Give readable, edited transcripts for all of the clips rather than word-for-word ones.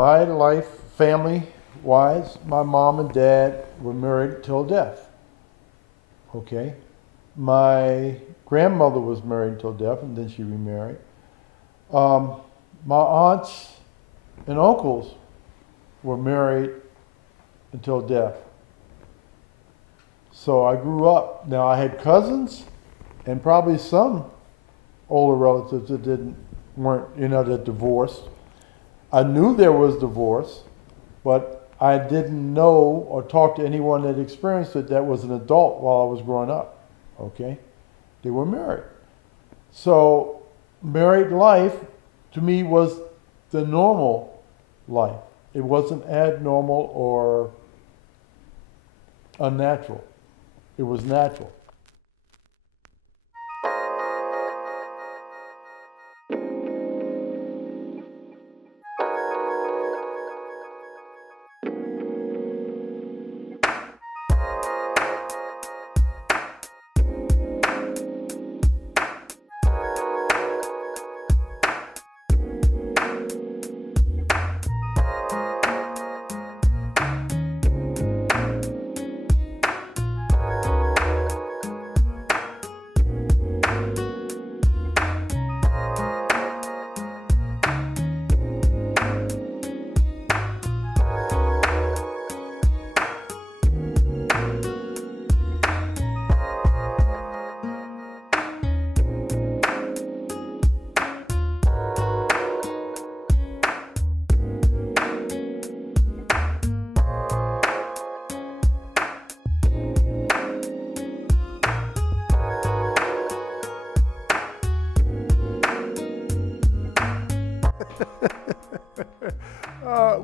my life, family-wise, my mom and dad were married till death. Okay? My grandmother was married till death, and then she remarried. My aunts and uncles were married until death. So I grew up. Now I had cousins and probably some older relatives that that divorced. I knew there was divorce, but I didn't know or talk to anyone that experienced it that was an adult while I was growing up. Okay? They were married. So married life to me was the normal life. It wasn't abnormal or unnatural. It was natural.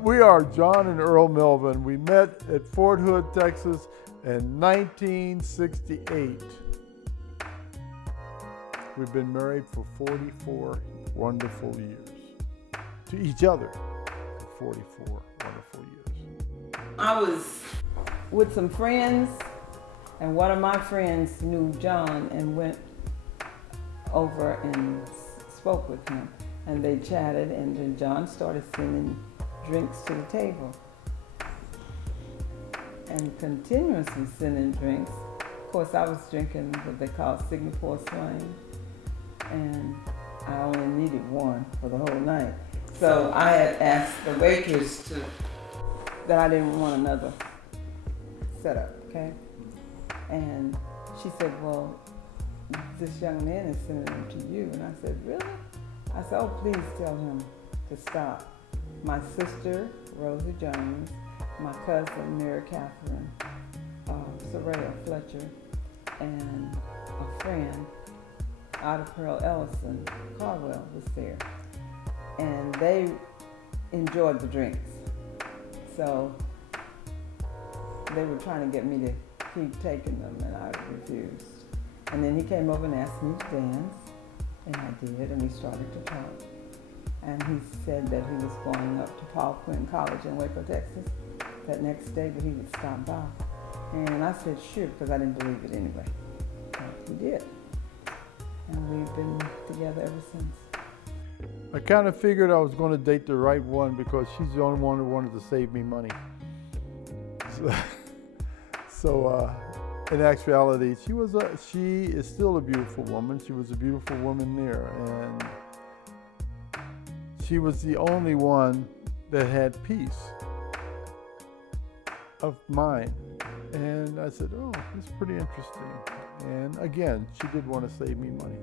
We are John and Earl Melvin. We met at Fort Hood, Texas in 1968. We've been married for 44 wonderful years. To each other for 44 wonderful years. I was with some friends, and one of my friends knew John and went over and spoke with him. And they chatted, and then John started sending drinks to the table. And continuously sending drinks. Of course, I was drinking what they call Singapore Slang, and I only needed one for the whole night. So I had asked the waitress that I didn't want another setup, okay? And she said, well, this young man is sending them to you. And I said, really? I said, oh, please tell him to stop. My sister, Rosie Jones, my cousin, Mary Catherine, Soraya Fletcher, and a friend, Otter Pearl Ellison, Caldwell, was there. And they enjoyed the drinks. So they were trying to get me to keep taking them, and I refused. And then he came over and asked me to dance, and I did, and we started to talk. And he said that he was going up to Paul Quinn College in Waco, Texas, that next day, but he would stop by. And I said, sure, because I didn't believe it anyway. But he did. And we've been together ever since. I kind of figured I was going to date the right one because she's the only one who wanted to save me money. So in actuality, she is still a beautiful woman. She was a beautiful woman there, and she was the only one that had peace of mind. And I said, oh, that's pretty interesting. And again, she did want to save me money,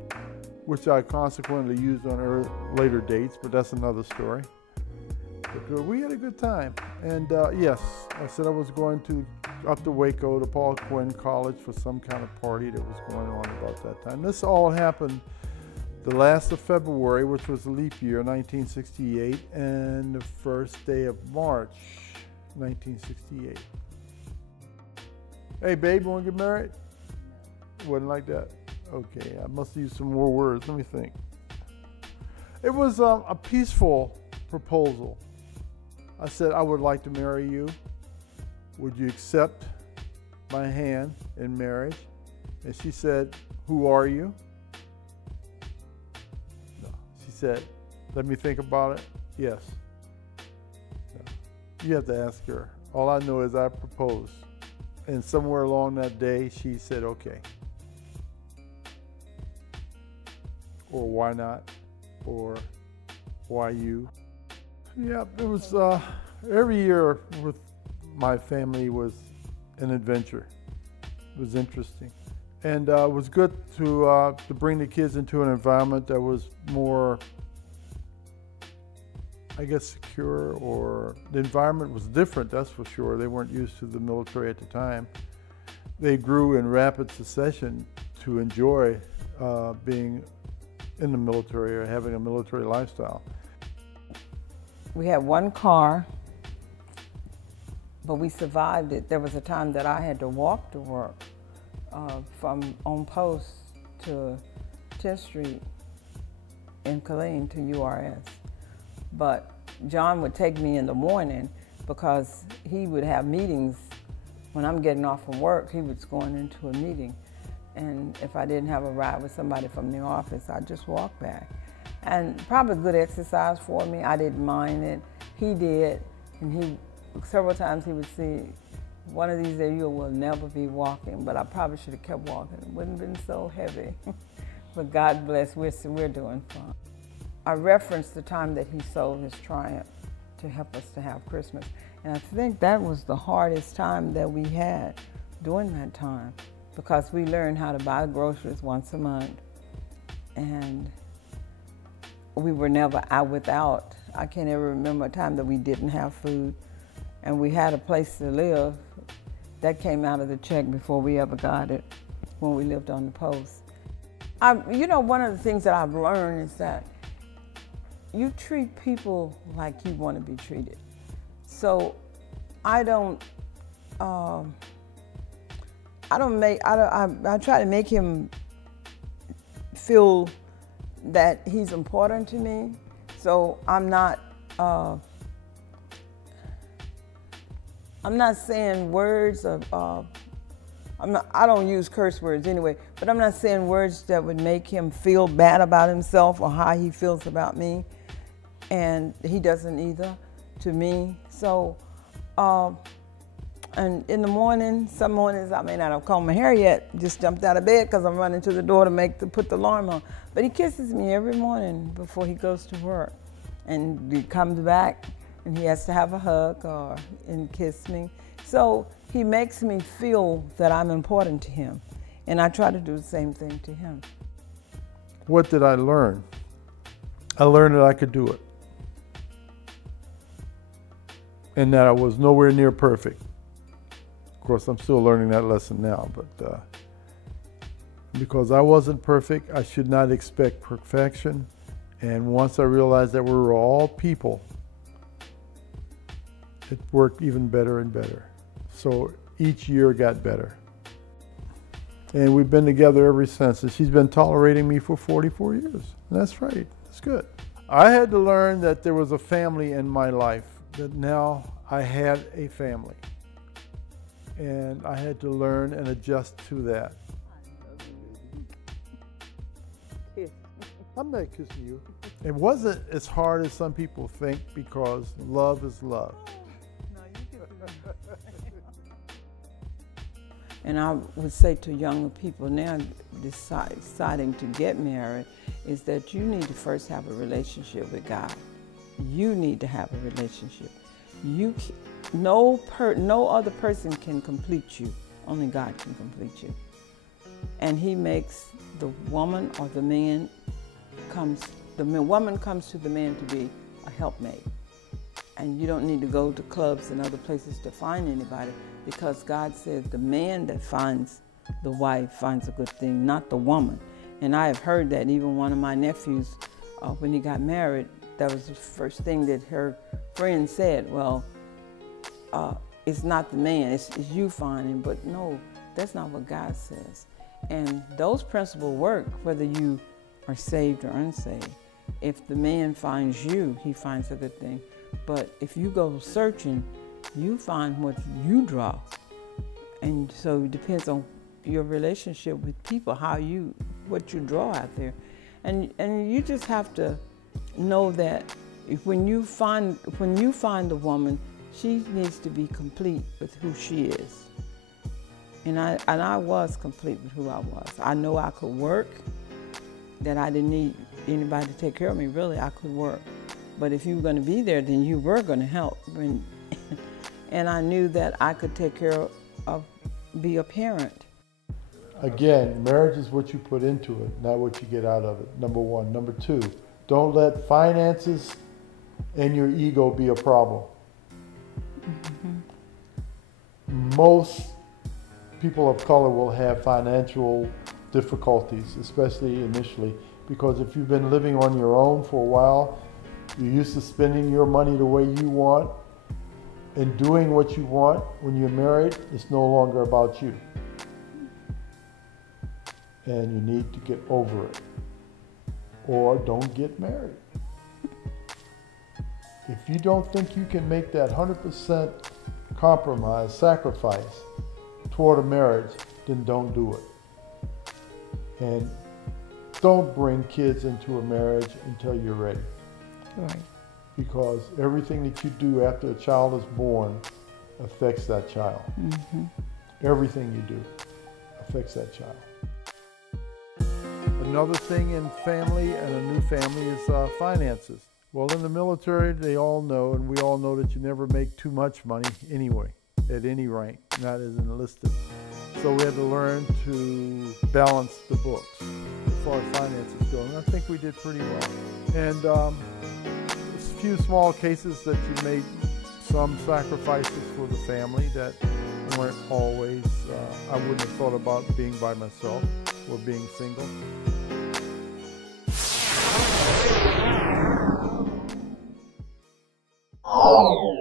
which I consequently used on her later dates, but that's another story. But we had a good time. And yes, I said I was going up to Waco to Paul Quinn College for some kind of party that was going on about that time. This all happened the last of February, which was a leap year, 1968, and the first day of March, 1968. Hey, babe, you want to get married? It wasn't like that. Okay, I must use some more words. Let me think. It was a peaceful proposal. I said, I would like to marry you. Would you accept my hand in marriage? And she said, who are you? No. She said, let me think about it. Yes. You have to ask her. All I know is I proposed. And somewhere along that day, she said, okay. Or why not? Or why you? Yeah, it was, every year with my family was an adventure. It was interesting. And it was good to bring the kids into an environment that was more, I guess, secure, or the environment was different, that's for sure. They weren't used to the military at the time. They grew in rapid succession to enjoy being in the military or having a military lifestyle. We had one car, but we survived it. There was a time that I had to walk to work from on post to 10th Street in Killeen to URS. But John would take me in the morning because he would have meetings. When I'm getting off from work, he was going into a meeting. And if I didn't have a ride with somebody from the office, I'd just walk back. And probably good exercise for me. I didn't mind it. He did. And several times he would say, one of these days you will never be walking, but I probably should have kept walking. It wouldn't have been so heavy. But God bless, we're doing fine. I referenced the time that he sold his Triumph to help us to have Christmas. And I think that was the hardest time that we had during that time, because we learned how to buy groceries once a month. And we were never out without. I can't ever remember a time that we didn't have food. And we had a place to live. That came out of the check before we ever got it, when we lived on the post. You know, one of the things that I've learned is that you treat people like you want to be treated. So I try to make him feel that he's important to me. So I'm not saying words of, I don't use curse words anyway, but I'm not saying words that would make him feel bad about himself or how he feels about me. And he doesn't either to me. So, and in the morning, some mornings I may not have combed my hair yet, just jumped out of bed because I'm running to the door to put the alarm on. But he kisses me every morning before he goes to work. And he comes back and he has to have a hug and kiss me. So he makes me feel that I'm important to him. And I try to do the same thing to him. What did I learn? I learned that I could do it. And that I was nowhere near perfect. Of course, I'm still learning that lesson now, but because I wasn't perfect, I should not expect perfection. And once I realized that we were all people, it worked even better and better. So each year got better. And we've been together ever since. And she's been tolerating me for 44 years. And that's right, that's good. I had to learn that there was a family in my life, that now I had a family. And I had to learn and adjust to that. I'm not kissing you. It wasn't as hard as some people think, because love is love. And I would say to younger people now deciding to get married is that you need to first have a relationship with God. You need to have a relationship. No other person can complete you. Only God can complete you. And he makes the woman or the man the woman comes to the man to be a helpmate. And you don't need to go to clubs and other places to find anybody, because God says the man that finds the wife finds a good thing, not the woman. And I have heard that even one of my nephews, when he got married, that was the first thing that her friend said, well, it's not the man, it's you finding. But no, that's not what God says. And those principles work whether you are saved or unsaved. If the man finds you, he finds a good thing. But if you go searching, you find what you draw. And so it depends on your relationship with people, what you draw out there. And you just have to know that when you find the woman, She needs to be complete with who she is. And I was complete with who I was. I know I could work, that I didn't need anybody to take care of me. Really, I could work. But if you were going to be there, then you were going to help. And I knew that I could take care of, be a parent. Again, marriage is what you put into it, not what you get out of it, number one. Number two, don't let finances and your ego be a problem. Most people of color will have financial difficulties, especially initially, because if you've been living on your own for a while, you're used to spending your money the way you want and doing what you want. When you're married, it's no longer about you. And you need to get over it. Or don't get married. If you don't think you can make that 100% compromise, sacrifice toward a marriage, then don't do it. And don't bring kids into a marriage until you're ready. Right. Because everything that you do after a child is born affects that child. Everything you do affects that child. Another thing in family and a new family is finances. Well, in the military, they all know, and we all know, that you never make too much money anyway, at any rank, not as enlisted. So we had to learn to balance the books as far as finances go, and I think we did pretty well. And there's a few small cases that you made some sacrifices for the family that weren't always, I wouldn't have thought about being by myself or being single. Oh.